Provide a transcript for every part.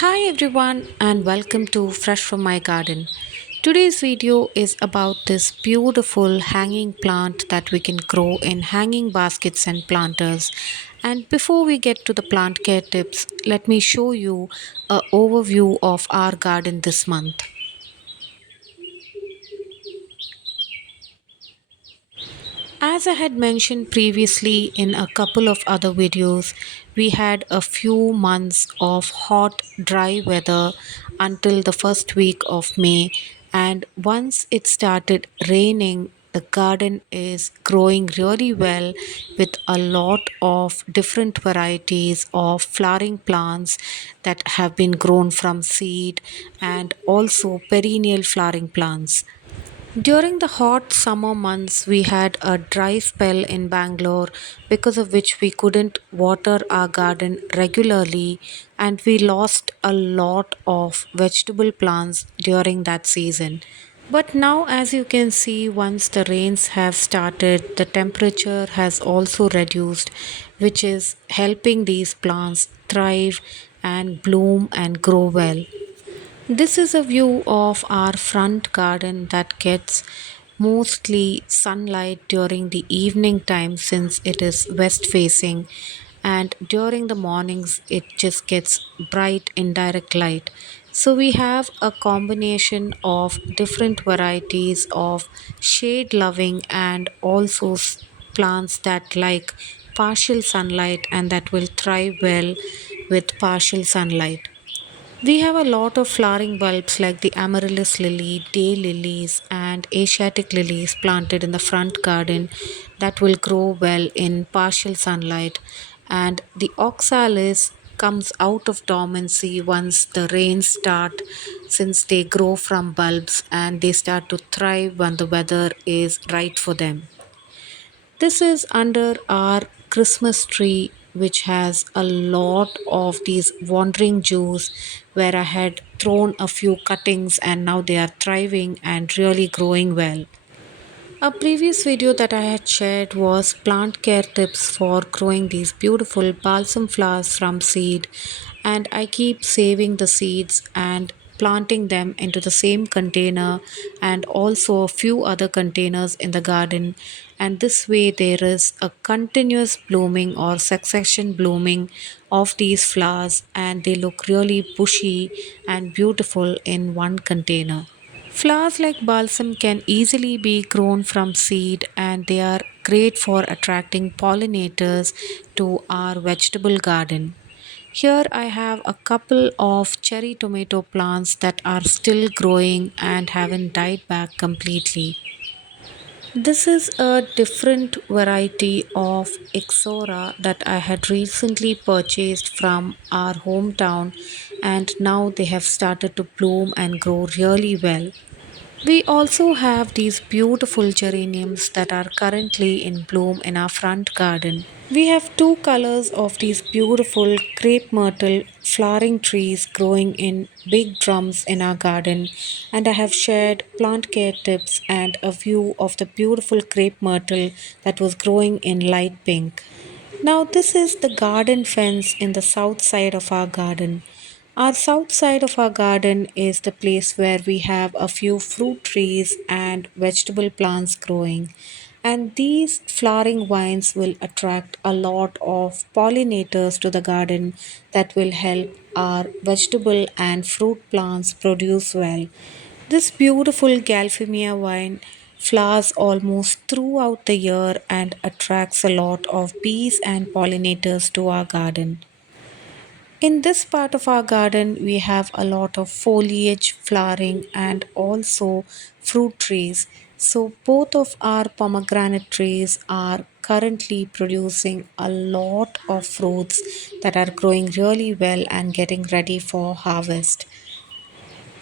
Hi everyone and welcome to Fresh from My Garden. Today's video is about this beautiful hanging plant that we can grow in hanging baskets and planters. And before we get to the plant care tips, let me show you an overview of our garden this month. As I had mentioned previously in a couple of other videos, we had a few months of hot, dry weather until the first week of May, and once it started raining, the garden is growing really well with a lot of different varieties of flowering plants that have been grown from seed and also perennial flowering plants. During the hot summer months, we had a dry spell in Bangalore because of which we couldn't water our garden regularly and we lost a lot of vegetable plants during that season. But now, as you can see, once the rains have started, the temperature has also reduced, which is helping these plants thrive and bloom and grow well. This is a view of our front garden that gets mostly sunlight during the evening time since it is west facing, and during the mornings it just gets bright indirect light. So we have a combination of different varieties of shade loving and also plants that like partial sunlight and that will thrive well with partial sunlight. We have a lot of flowering bulbs like the amaryllis lily, day lilies, and Asiatic lilies planted in the front garden that will grow well in partial sunlight. And the oxalis comes out of dormancy once the rains start, since they grow from bulbs and they start to thrive when the weather is right for them. This is under our Christmas tree, which has a lot of these wandering Jews, where I had thrown a few cuttings and now they are thriving and really growing well. A previous video that I had shared was plant care tips for growing these beautiful balsam flowers from seed, and I keep saving the seeds and planting them into the same container and also a few other containers in the garden, and this way there is a continuous blooming or succession blooming of these flowers and they look really bushy and beautiful in one container. Flowers like balsam can easily be grown from seed and they are great for attracting pollinators to our vegetable garden. Here I have a couple of cherry tomato plants that are still growing and haven't died back completely. This is a different variety of Ixora that I had recently purchased from our hometown, and now they have started to bloom and grow really well. We also have these beautiful geraniums that are currently in bloom in our front garden. We have two colors of these beautiful crepe myrtle flowering trees growing in big drums in our garden, and I have shared plant care tips and a view of the beautiful crepe myrtle that was growing in light pink. Now, this is the garden fence in the south side of our garden. Our south side of our garden is the place where we have a few fruit trees and vegetable plants growing. And these flowering vines will attract a lot of pollinators to the garden that will help our vegetable and fruit plants produce well. This beautiful Galphimia vine flowers almost throughout the year and attracts a lot of bees and pollinators to our garden. In this part of our garden, we have a lot of foliage, flowering, and also fruit trees. So, both of our pomegranate trees are currently producing a lot of fruits that are growing really well and getting ready for harvest.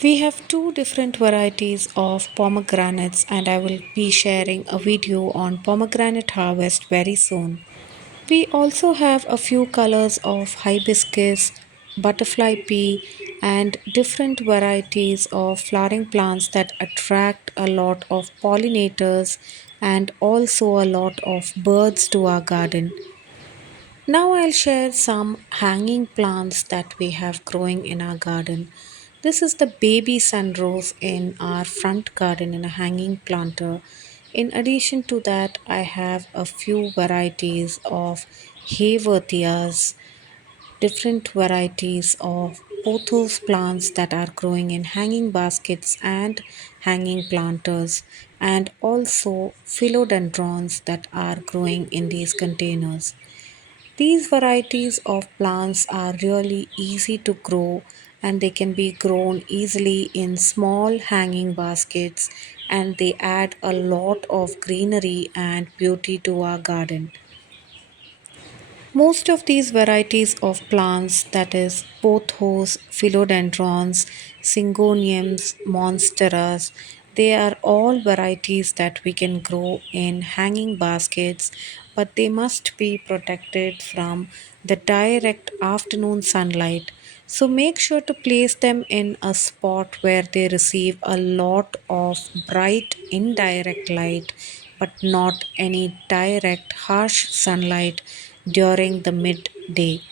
We have two different varieties of pomegranates, and I will be sharing a video on pomegranate harvest very soon. We also have a few colors of hibiscus, butterfly pea, and different varieties of flowering plants that attract a lot of pollinators and also a lot of birds to our garden. Now I'll share some hanging plants that we have growing in our garden. This is the baby sunrose in our front garden in a hanging planter. In addition to that, I have a few varieties of Haworthias, different varieties of pothos plants that are growing in hanging baskets and hanging planters, and also philodendrons that are growing in these containers. These varieties of plants are really easy to grow and they can be grown easily in small hanging baskets, and they add a lot of greenery and beauty to our garden. Most of these varieties of plants, that is, pothos, philodendrons, syngoniums, monsteras, they are all varieties that we can grow in hanging baskets, but they must be protected from the direct afternoon sunlight. So make sure to place them in a spot where they receive a lot of bright indirect light, but not any direct harsh sunlight during the midday.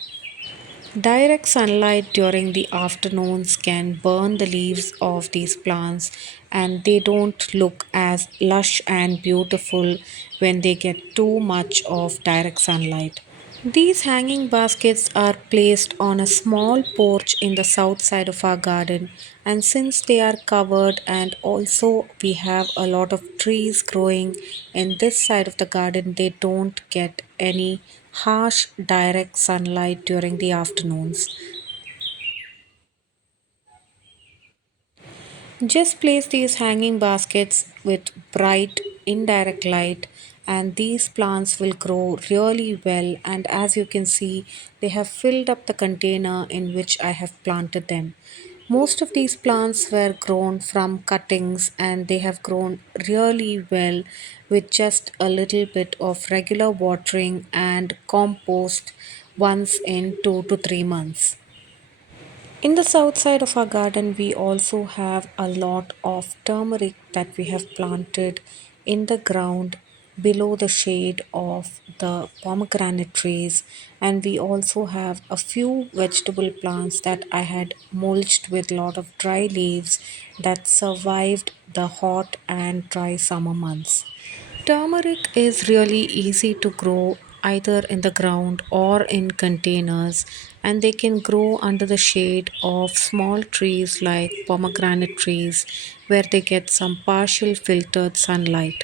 Direct sunlight during the afternoons can burn the leaves of these plants, and they don't look as lush and beautiful when they get too much of direct sunlight. These hanging baskets are placed on a small porch in the south side of our garden, and since they are covered, and also we have a lot of trees growing in this side of the garden, they don't get any harsh direct sunlight during the afternoons. Just place these hanging baskets with bright indirect light, and these plants will grow really well. And as you can see, they have filled up the container in which I have planted them. Most of these plants were grown from cuttings, and they have grown really well with just a little bit of regular watering and compost once in 2 to 3 months. In the south side of our garden, we also have a lot of turmeric that we have planted in the ground below the shade of the pomegranate trees, and we also have a few vegetable plants that I had mulched with a lot of dry leaves that survived the hot and dry summer months. Turmeric is really easy to grow either in the ground or in containers, and they can grow under the shade of small trees like pomegranate trees where they get some partial filtered sunlight.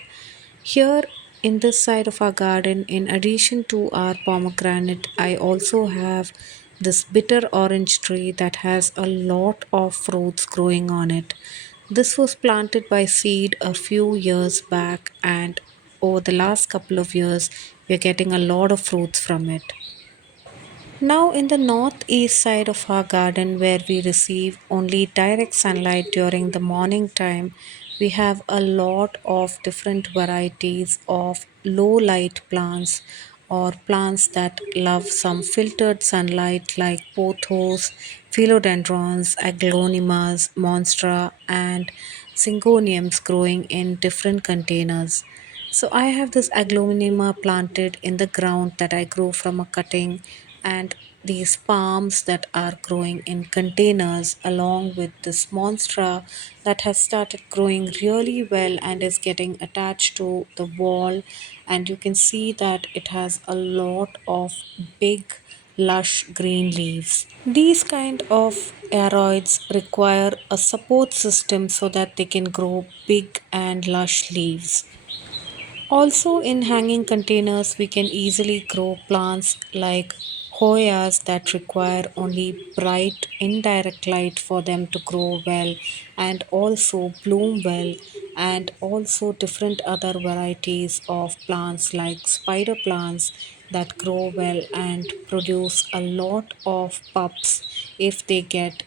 Here in this side of our garden, in addition to our pomegranate, I also have this bitter orange tree that has a lot of fruits growing on it. This was planted by seed a few years back, and over the last couple of years, we're getting a lot of fruits from it. Now, in the northeast side of our garden, where we receive only direct sunlight during the morning time, we have a lot of different varieties of low light plants or plants that love some filtered sunlight like pothos, philodendrons, aglaonimas, monstra, and syngoniums growing in different containers. So I have this aglaonema planted in the ground that I grew from a cutting, and these palms that are growing in containers along with this monstra that has started growing really well and is getting attached to the wall, and you can see that it has a lot of big lush green leaves. These kind of aroids require a support system so that they can grow big and lush leaves. Also, in hanging containers, we can easily grow plants like Hoyas that require only bright, indirect light for them to grow well and also bloom well, and also different other varieties of plants like spider plants that grow well and produce a lot of pups if they get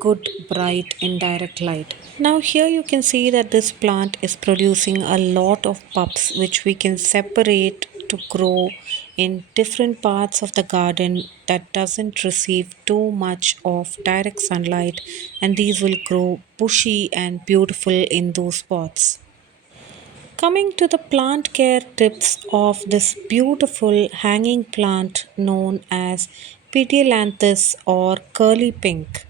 good bright indirect light. Now here you can see that this plant is producing a lot of pups which we can separate to grow in different parts of the garden that doesn't receive too much of direct sunlight, and these will grow bushy and beautiful in those spots. Coming to the plant care tips of this beautiful hanging plant known as Pedilanthus or Curly Pink.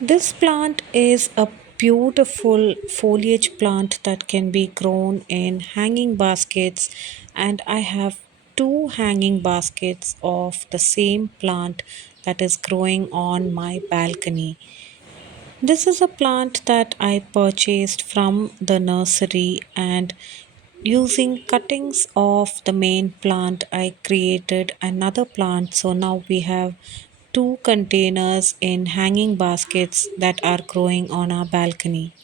This plant is a beautiful foliage plant that can be grown in hanging baskets, and I have two hanging baskets of the same plant that is growing on my balcony. This is a plant that I purchased from the nursery, and using cuttings of the main plant, I created another plant. So now we have two containers in hanging baskets that are growing on our balcony.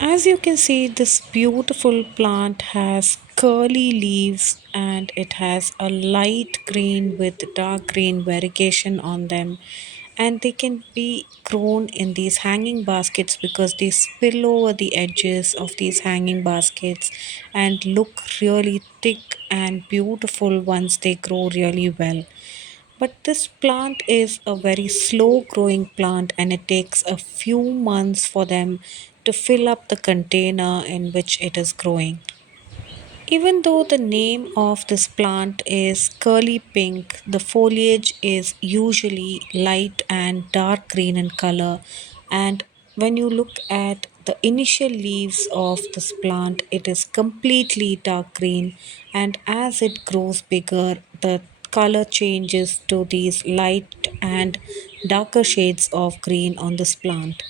As you can see, this beautiful plant has curly leaves and it has a light green with dark green variegation on them. And they can be grown in these hanging baskets because they spill over the edges of these hanging baskets and look really thick and beautiful once they grow really well. But this plant is a very slow growing plant and it takes a few months for them to fill up the container in which it is growing. Even though the name of this plant is curly pink, the foliage is usually light and dark green in color. And when you look at the initial leaves of this plant, it is completely dark green. And as it grows bigger, the color changes to these light and darker shades of green on this plant.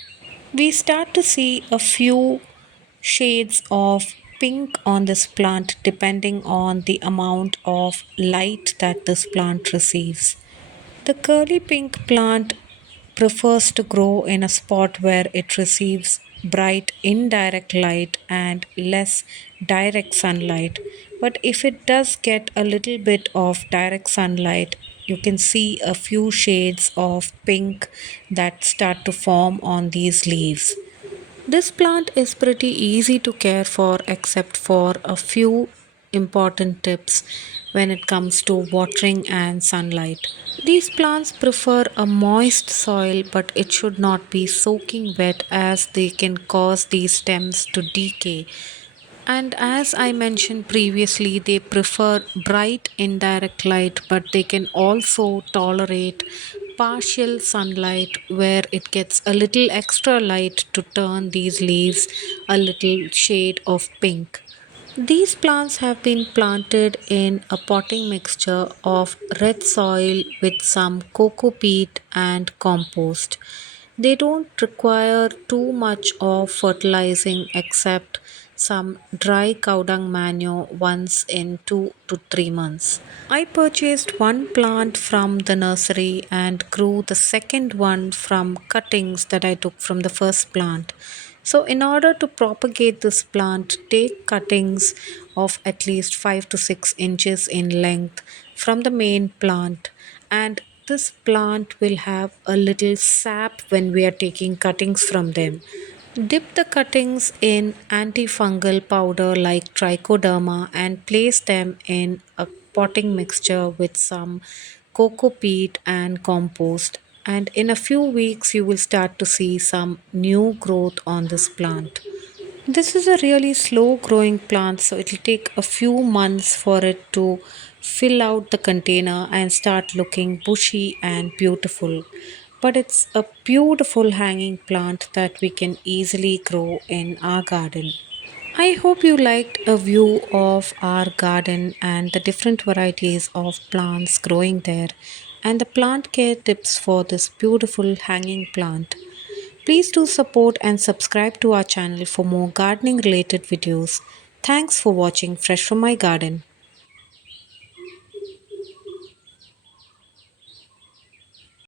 We start to see a few shades of pink on this plant depending on the amount of light that this plant receives. The curly pink plant prefers to grow in a spot where it receives bright indirect light and less direct sunlight. But if it does get a little bit of direct sunlight, you can see a few shades of pink that start to form on these leaves. This plant is pretty easy to care for except for a few important tips when it comes to watering and sunlight. These plants prefer a moist soil, but it should not be soaking wet as they can cause these stems to decay. And as I mentioned previously, they prefer bright indirect light, but they can also tolerate partial sunlight where it gets a little extra light to turn these leaves a little shade of pink. These plants have been planted in a potting mixture of red soil with some coco peat and compost. They don't require too much of fertilizing except some dry cow dung manure once in 2 to 3 months. I purchased one plant from the nursery and grew the second one from cuttings that I took from the first plant. So, in order to propagate this plant, take cuttings of at least 5 to 6 inches in length from the main plant, and this plant will have a little sap when we are taking cuttings from them. Dip the cuttings in antifungal powder like trichoderma and place them in a potting mixture with some coco peat and compost. And in a few weeks, you will start to see some new growth on this plant. This is a really slow growing plant, so it will take a few months for it to fill out the container and start looking bushy and beautiful. But it's a beautiful hanging plant that we can easily grow in our garden. I hope you liked a view of our garden and the different varieties of plants growing there and the plant care tips for this beautiful hanging plant. Please do support and subscribe to our channel for more gardening related videos. Thanks for watching Fresh from my garden.